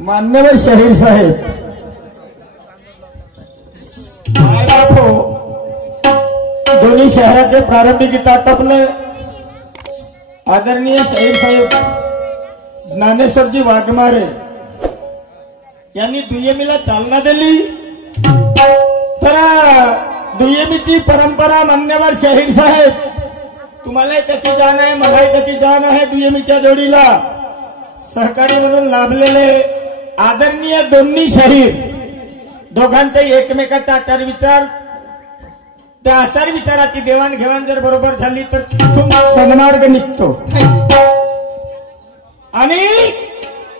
मान्यवर शहीर साहेब दोन्ही शहराचे प्रारंभिक गीत आटपले. आदरणीय शहीर साहेब ज्ञानेश्वरजी वाघमारे यांनी दुय्यमीला चालना दिली. तर दुय्यमीची परंपरा मान्यवर शहीर साहेब तुम्हालाही त्याची जाण आहे, मलाही त्याची जाण आहे. दुय्यमीच्या जोडीला सहकारी म्हणून लाभलेले आदरणीय दोन्ही शहीर दोघांचे एकमेकाचा आचार विचार, त्या आचार विचाराची देवाणघेवाण जर बरोबर झाली तर तिथून सन्मार्ग निघतो. आणि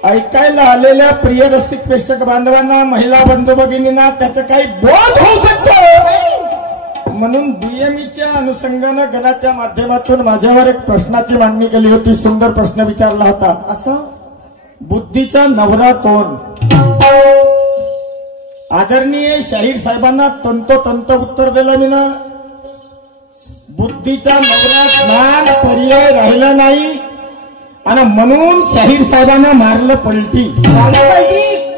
ऐकायला आलेल्या प्रिय रसिक प्रेक्षक बांधवांना, महिला बंधू भगिनींना त्याचं काही बोध होऊ शकतो. म्हणून दुय्यमीच्या अनुषंगानं गणाच्या माध्यमातून माझ्यावर एक प्रश्नाची मांडणी केली होती. सुंदर प्रश्न विचारला होता. असा बुद्धीचा नवरा कोण? आदरणीय शाहीर साहेबांना तंतोतंत उत्तर दिलं मी ना. बुद्धीचा नवरा ज्ञान पर्याय राहिला नाही आणि म्हणून शाहीर साहेबांना मारलं पलटी.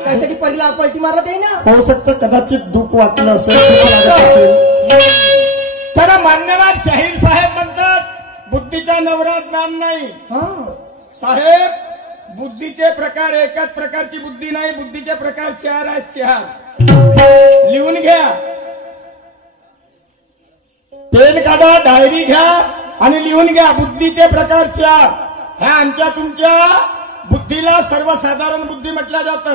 त्यासाठी पहिला पलटी मारत आहे ना. होऊ शकतं कदाचित दुःख वाटलं असेल. तर मान्यवर शाहीर साहेब म्हणतात बुद्धीचा नवरा ज्ञान नाही. साहेब बुद्धीचे प्रकार एकाच प्रकारची बुद्धी नाही, बुद्धीचे प्रकार 4 आहेत. 4 लिहून घ्या. पेन काढा, डायरी घ्या आणि लिहून घ्या. बुद्धीचे प्रकार 4. ह्या आमच्या तुमच्या बुद्धीला सर्वसाधारण बुद्धी म्हटलं जातं.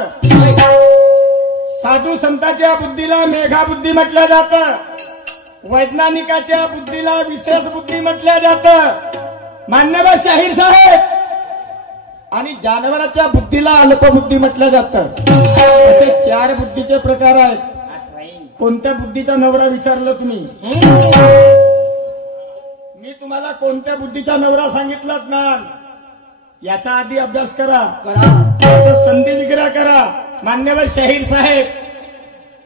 साधू संतांच्या बुद्धीला मेघा बुद्धी म्हटलं जातं. वैज्ञानिकाच्या बुद्धीला विशेष बुद्धी म्हटलं जातं. मान्यवर शाहीर साहेब आणि जानवराच्या बुद्धीला अल्पबुद्धी म्हटलं जातं. असे 4 बुद्धीचे प्रकार आहेत. कोणत्या बुद्धीचा नवरा विचारलं तुम्ही? मी तुम्हाला कोणत्या बुद्धीचा नवरा सांगितलं? ज्ञान. याचा आधी अभ्यास करा, याचा संधी विग्रह करा. मान्यवर शाहीर साहेब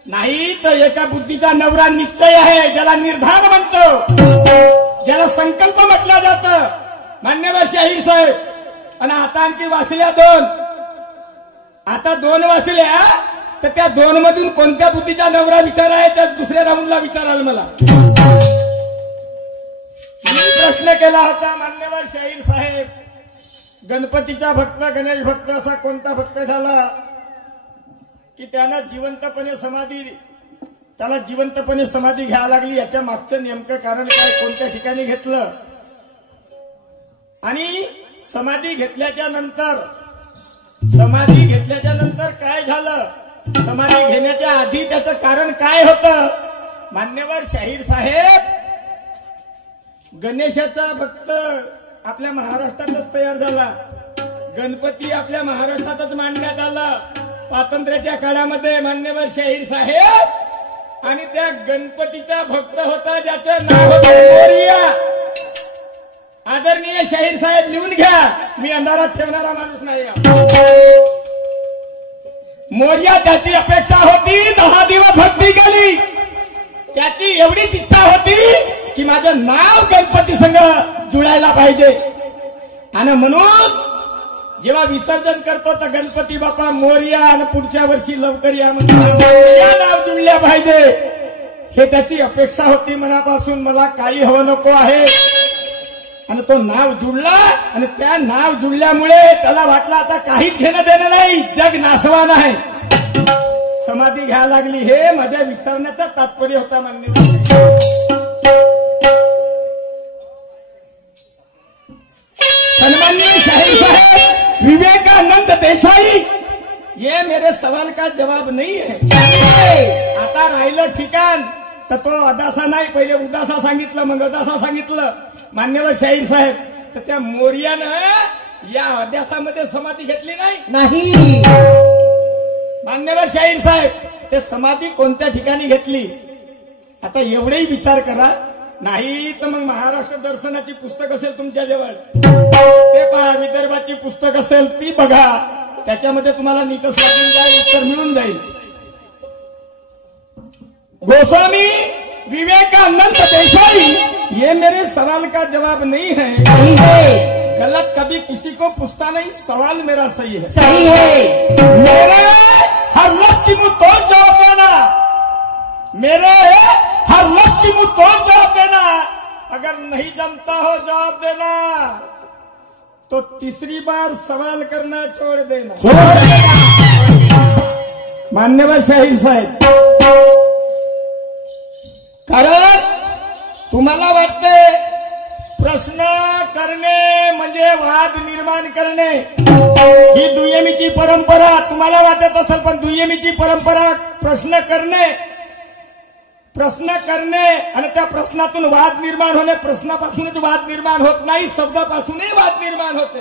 नाही तर एका बुद्धीचा नवरा निश्चय आहे, ज्याला निर्धार म्हणतो, ज्याला संकल्प म्हटलं जातं. मान्यवर शाहीर साहेब. आणि आता आणखी वाचल्या 2. आता 2 वाचल्या तर त्या 2 मधून कोणत्या बुद्धीचा नवरा विचारायचा दुसऱ्या राऊंडला विचाराल मला. मी प्रश्न केला होता मान्यवर शाहीर साहेब, गणपतीचा भक्त, गणेश भक्त असा कोणता भक्त झाला की त्याला जिवंतपणे समाधी घ्यायला लागली? याच्या मागचं नेमकं कारण काय, कोणत्या ठिकाणी घेतलं आणि समाधी घेतल्याच्या नंतर काय झालं? समाधी घेण्याच्या आधी त्याचं कारण काय होतं? मान्यवर शाहीर साहेब गणेशाचा भक्त आपल्या महाराष्ट्रातच तयार झाला. गणपती आपल्या महाराष्ट्रातच मांडण्यात आला स्वातंत्र्याच्या काळामध्ये. मान्यवर शाहीर साहेब आणि त्या गणपतीचा भक्त होता ज्याचं नाव होतं मोरया. आदरणीय शाहीर साहेब लिहून घ्या, मी अंधारात ठेवणारा माणूस नाही. मोरया त्याची अपेक्षा होती, 10 दिवस भक्ती केली. त्याची एवढीच इच्छा होती की माझं नाव गणपती संग जुळायला पाहिजे. आणि म्हणून जेव्हा विसर्जन करतो तर गणपती बाप्पा मोरया आणि पुढच्या वर्षी लवकर या म्हणजे नाव जुळल्या पाहिजे, हे त्याची अपेक्षा होती मनापासून. मला काही हवं नको आहे. आणि तो नाव जुळला आणि त्या नाव जुळल्यामुळे त्याला वाटलं आता काहीच घेणं देणं नाही, जग नासवान आहे, समाधी घ्यायला लागली. हे माझ्या विचारण्याचा तात्पर्य होता. मान्यवर सन्माननीय शाहीर साहेब विवेकानंद देसाई, ये मेरे सवाल का जवाब नहीं है. आता राहिलं ठिकाण तर तो अदासा नाही, पहिले उदासा सांगितलं मग अदासा सांगितलं. मान्यवर शाहीर साहेब तर त्या मोर्यानं या अध्यासामध्ये समाधी घेतली नाही. मान्यवर शाहीर साहेब ते समाधी कोणत्या ठिकाणी घेतली? आता एवढेही विचार करा. नाही तर मग महाराष्ट्र दर्शनाची पुस्तक असेल तुमच्या जवळ ते पहा, विदर्भाची पुस्तक असेल ती बघा, त्याच्यामध्ये तुम्हाला निकष लागून जाईल, उत्तर मिळून जाईल. गोस्वामी विवेकानंद देसाई ये मेरे सवाल का जवाब नहीं है। सही है, गलत कभी किसी को पूछता नहीं, सवाल मेरा सही है। सही है। मेरे हर लफ्ज की मुंह तोड़ जवाब देना, मेरे हर लफ्ज की मुंह तोड़ जवाब देना। अगर नहीं जमता हो जवाब देना तो तीसरी बार सवाल करना छोड़ देना। मान्यवर शाहीर साहेब, कारण तुम्हाला वाटते प्रश्न करणे म्हणजे वाद निर्माण करणे ही दुय्यमीची परंपरा तुम्हाला वाटत असेल, पण दुय्यमीची परंपरा प्रश्न करणे आणि त्या प्रश्नातून वाद निर्माण होणे, प्रश्नापासूनच वाद निर्माण होत नाही, शब्दापासूनही वाद निर्माण होते।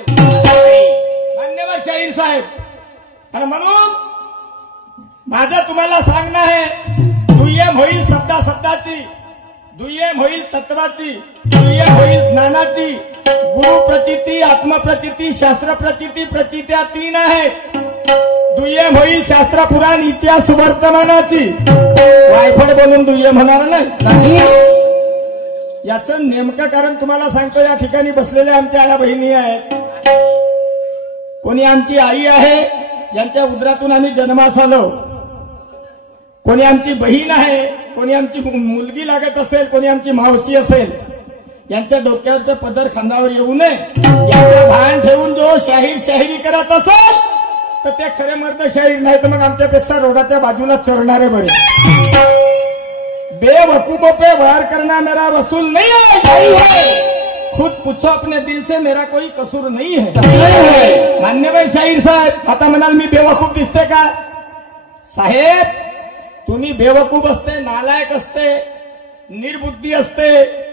मान्यवर शाहीर साहेब, आणि म्हणून माझं तुम्हाला सांगणं आहे, दुय्यम होईल शब्दाची, दुय्यम होईल तत्वाची, दुय्यम होईल ज्ञानाची। गुरु प्रतीती, आत्मप्रतीती, शास्त्र प्रतीती, प्रतीत्या तीन आहेत। दुय्यम होईल शास्त्र, पुराण, इतिहास, वर्तमानाची। वायफळ बोलून दुय्यम होणार नाही। याचं नेमकं कारण तुम्हाला सांगतो, या ठिकाणी बसलेल्या आमच्या आया बहिणी आहेत, कोणी आमची आई आहे ज्यांच्या उदरातून आम्ही जन्मास आलो, कोणी आमची बहीण आहे, कोणी आमची मुलगी लागत असेल, कोणी आमची मावशी असेल, यांच्या डोक्यावरचं पदर खांद्यावर येऊ नये याचं भान ठेवून जो शाहीरी करत असेल तर ते खरे मर्द शाहीर नाही, तर मग आमच्यापेक्षा रोडाच्या बाजूला चरणारे बरे। बेवकूफों पे वार करना मेरा वसूल नहीं है, खुद पूछो अपने दिल से मेरा कोई कसूर नहीं है। मान्यवर शाहीर साहेब, आता म्हणाल मी बेवकूफ दिसते का? साहेब, तुम्ही बेवकूफ असते, नालायक असते, निर्बुद्धी असते,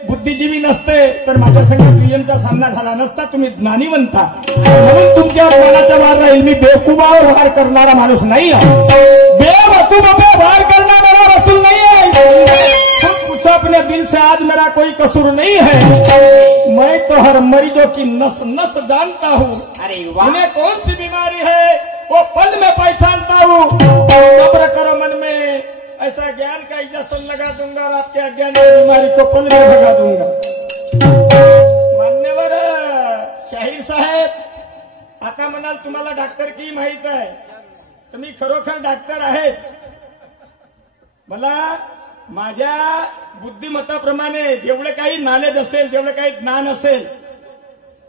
बुद्धिजीवी नसते तर माझ्या संग दुय्यमचा सामना झाला नसता। तुम्ही ज्ञानी म्हणता म्हणून तुमच्यावर ज्ञानाचा वार राहील। मी बेवकूफावर वार करणारा माणूस नाही आहे, बेवकूफावर वार करना मेरा वसूल नहीं है। खुद पूछो अपने दिल से आज मेरा कोई कसूर नहीं है। मैं तो हर मरीजों की नस नस जानता हूँ, उन्हें कौन सी बीमारी है वो पल में पहचानता हूँ। सब्र करो मन में, ऐसा ज्ञान का इंजेक्शन लगा दूंगा और आपके अज्ञान की बीमारी को पल में भगा दूंगा। मान्यवर शाहीर साहेब, आता म्हणाल तुम्हाला डॉक्टर की माहित आहे, तुम्ही खरोखर डॉक्टर आहेत। मला माझ्या बुद्धिमत्ताप्रमाणे जेवढे काही नॉलेज असेल, जेवढे काही ज्ञान असेल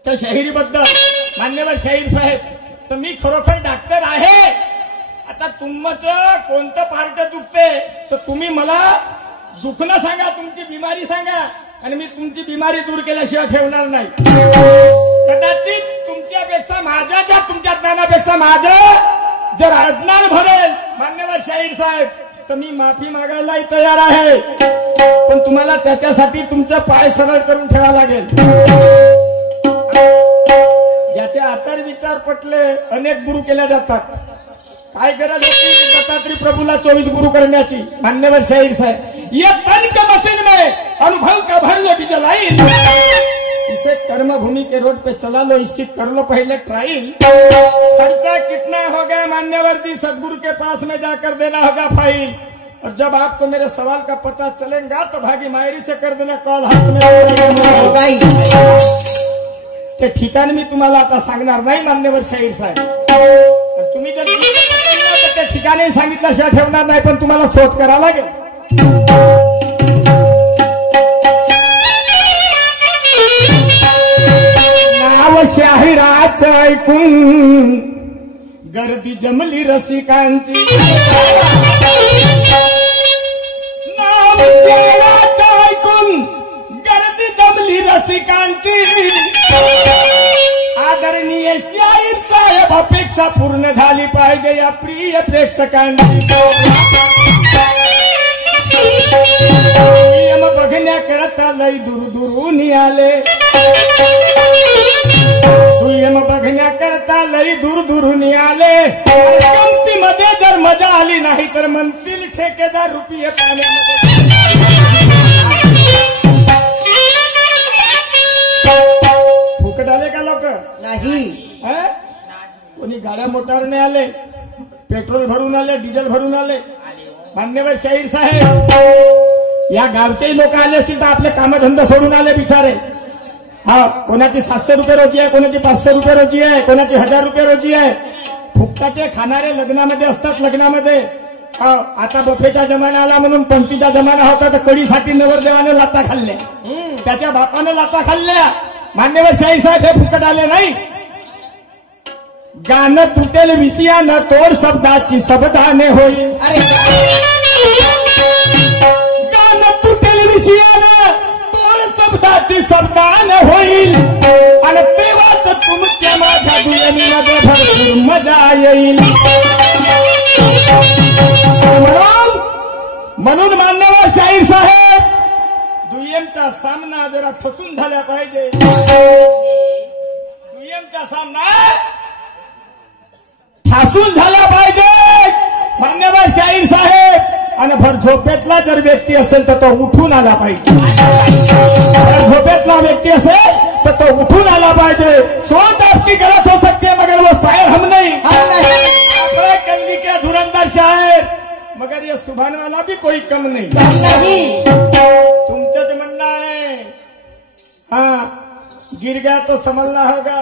त्या शाहिरीबद्दल, मान्यवर शाहीर साहेब, तर मी खरोखर डॉक्टर आहे। आता तुमचं कोणतं पार्ट दुखते तर तुम्ही मला दुखणं सांगा, तुमची बिमारी सांगा, आणि मी तुमची बिमारी दूर केल्याशिवाय ठेवणार नाही। कदाचित तुमच्यापेक्षा माझ्या, जर तुमच्या ज्ञानापेक्षा माझं जर अज्ञान भरेल मान्यवर शाहीर साहेब, तर मी माफी मागायलाही तयार आहे, पण तुम्हाला त्याच्यासाठी तुमचा पाय सरळ करून ठेवा लागेल। ज्याचे आचार विचार पटले अनेक गुरु केल्या जातात, काय गरज होती दत्तात्रय प्रभूला 24 गुरु करण्याची? मान्यवर शाहीर साहब, ये तन के मशीन में अनुभव का भर लो डीजल आइल, इसे कर्मभूमि के रोड पे चला लो, इसकी कर लो पहले ट्रायल। खर्चा कितना होगा मान्यवर जी? सदगुरु के पास में जाकर देना होगा फाइल, और जब आपको मेरे सवाल का पता चलेगा तो भागी मायरी से कर देना कॉल हाथ में। ते ठिकाण मी तुम्हाला आता सांगणार नाही मान्यवर शाहीर साहेब, तुम्ही जर त्या ठिकाणी सांगितल्याशिवाय ठेवणार नाही, पण तुम्हाला शोध करावा लागेल। नाव शाहिराचं ऐकून गर्दी जमली रसिकांची, नाव शाहिराचं ऐकून गर्दी जमली रसिकांची। आदरणीय शाहीर साहेब, अपेक्षा पूर्ण झाली पाहिजे या प्रिय प्रेक्षकांची। दुय्यम बघण्याकरता लई दूरदूरून आले, दुय्यम बघण्याकरता लई दूरदूरून आले। किमतीमध्ये जर मजा आली नाही तर म्हणतील ठेकेदार रुपये पाण्यामध्ये। फुकट आले का लोक? नाही। कोणी गाड्या मोटारने आले, पेट्रोल भरून आले, डिझेल भरून आले। मान्यवर शाहीर साहेब, या गावचेही लोक आले असतील तर आपले कामधंदा सोडून आले बिचारे. हा, कोणाची 700 रुपये रोजी आहे, कोणाची 500 रुपये रोजी आहे, कोणाची 1000 रुपये रोजी आहे. फुकटाचे खाणारे लग्नामध्ये असतात. लग्नामध्ये आता बफेचा जमाना आला म्हणून पंक्तीचा जमाना होता तर कढीसाठी नवरदेवाने लाता खाल्ल्या, त्याच्या बापाने लाता खाल्ल्या. मान्यवर शाहीर साहेब हे फुकट आले नाही. गाणं तुटेल विषयानं तोड शब्दाची सबदाने होईल. गाणं तुटेल विषयानं तोड शब्दाची सबदाने होईल आणि तेव्हाच तुमच्या माझ्या दुयमीमध्ये भरपूर मजा येईल. म्हणून मान्यवर शाहीर साहेब दुय्यमचा सामना जरा ठसून झाला पाहिजे. दुय्यमचा सामना ठासून झाला पाहिजे मान्यवर शाहीर साहेब. आणि भर झोपेतला जर व्यक्ती असेल तर तो उठून आला पाहिजे. भर झोपेतला व्यक्ती असेल तर तो उठून आला पाहिजे. सोच आपकी गलत हो सकती है मगर वो शायर हम नहीं. कलगी के धुरंधर शायर मगर ये सुभान वाला भी कोई कम नहीं. तुमचं म्हणणं आहे. हाँ, गिर गया तो संभलना होगा,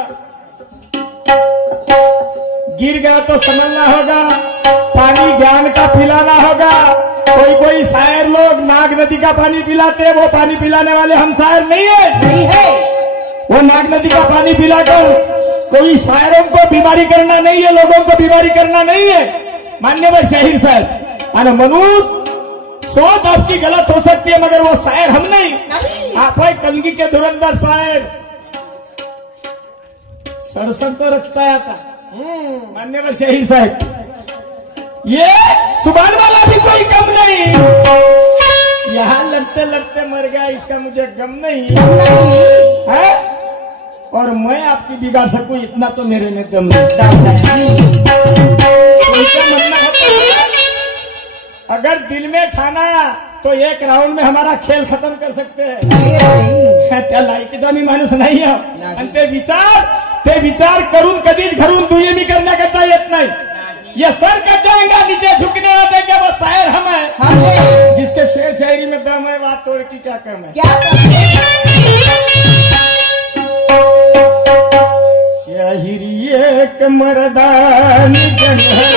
गिर गया तो संभलना होगा. पानी ज्ञान का पिलाना होगा. कोई शायर लोग नाग नदी का पानी पिलाते, वो पानी पिलाने वाले हम शायर नहीं है. वो नाग नदी का पानी पिलाकर कोई शायरों को बीमारी करना नहीं है, लोगों को बीमारी करना नहीं है मान्यवर शाहीर साहब. आणि म्हणून सोच आपकी गलत हो सकती है मगर वो शायर हम नहीं. आप है कलगी के धुरंधर शायर. सड़सड़ तो रखता है आता मान्यवर शाहीर साहब. ये सुभान वाला भी कोई कम नहीं. यहाँ लड़ते लड़ते मर गया इसका मुझे गम नहीं है. और मैं आपकी बिगाड़ सकूं इतना तो मेरे में दम नहीं. म्हणना होता अगर दिल में ठाना तो एक राउंड में हमारा खेळ खत्म कर सकते हैं. त्या लायकीचा मी माणूस नाही आहे. आणि ते विचार करून कधीच घरून दुय्यमी करण्याकरता येत नाही. ये सर कट जाएगा नीचे झुकने ना देंगे वो शायर हम है. जिसके शेर शायरी में दम है बात तोड़ की क्या कम है. शायरी एक मर्दानी जंग है.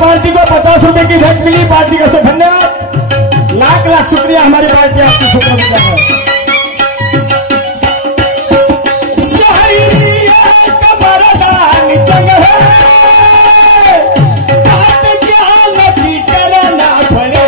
पार्टी को 50 रुपए की भेंट मिली. पार्टी का से धन्यवाद. लाख लाख शुक्रिया. हमारी पार्टी आपकी शुक्रिया है. शायरी एक मर्दानी जंग है. बात क्या नदी करना पड़े.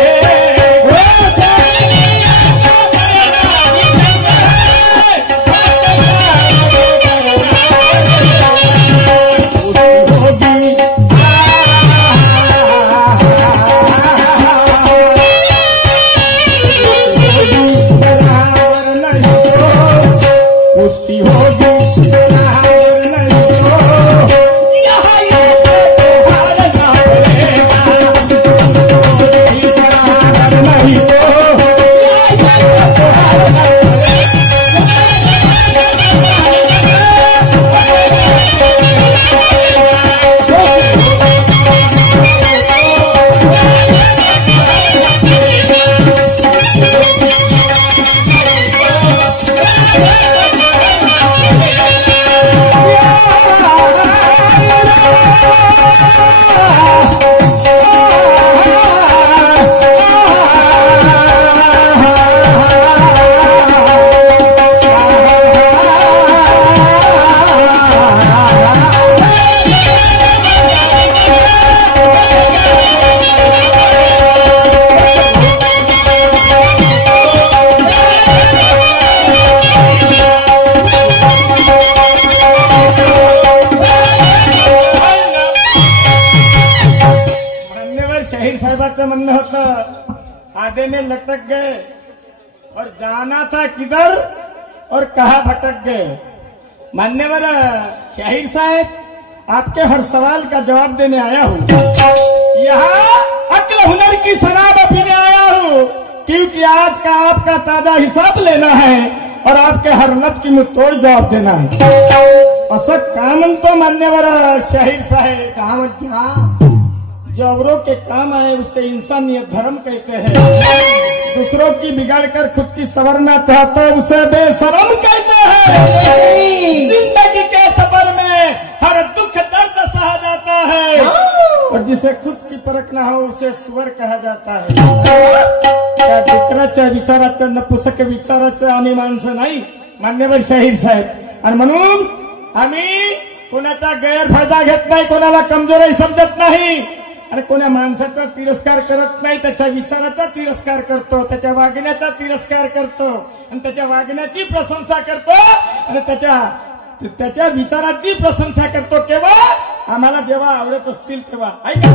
म्हणणं होतं, आधे में लटक गए और जाना था किधर और कहा भटक गए। मान्यवर शाहिर साहब, आपके हर सवाल का जवाब देने आया हूँ। यहाँ अक्ल हुनर की शराब पीने आया हूँ, क्योंकि आज का आपका ताजा हिसाब लेना है और आपके हर लफ्ज की मुंहतोड़ जवाब देना है। असं काम तो मान्यवर शाहिर साहेब, काम क्या? जो औरों के काम आए उसे इंसानियत धर्म कहते हैं। दूसरों की बिगाड़ कर खुद की संवरना चाहता है उसे बेशरम कहते हैं। जिंदगी के सफर में हर दुख दर्द सहा जाता है और जिसे खुद की परख ना हो उसे सुअर कहा जाता है। त्या डुकराच्या विचाराचं नपुसक विचाराचं आम्ही माणसं नाही मान्यवर शाहीर साहेब, आणि म्हणून आम्ही कोणाचा गैरफायदा घेत नाही, कोणाला कमजोरी समजत नाही आणि कोणा माणसाचा तिरस्कार करत नाही, त्याच्या विचाराचा तिरस्कार करतो, त्याच्या वागण्याचा तिरस्कार करतो आणि त्याच्या वागण्याची प्रशंसा करतो आणि त्याच्या विचाराची प्रशंसा करतो केव्हा? आम्हाला जेव्हा आवडत असतील तेव्हा. ऐका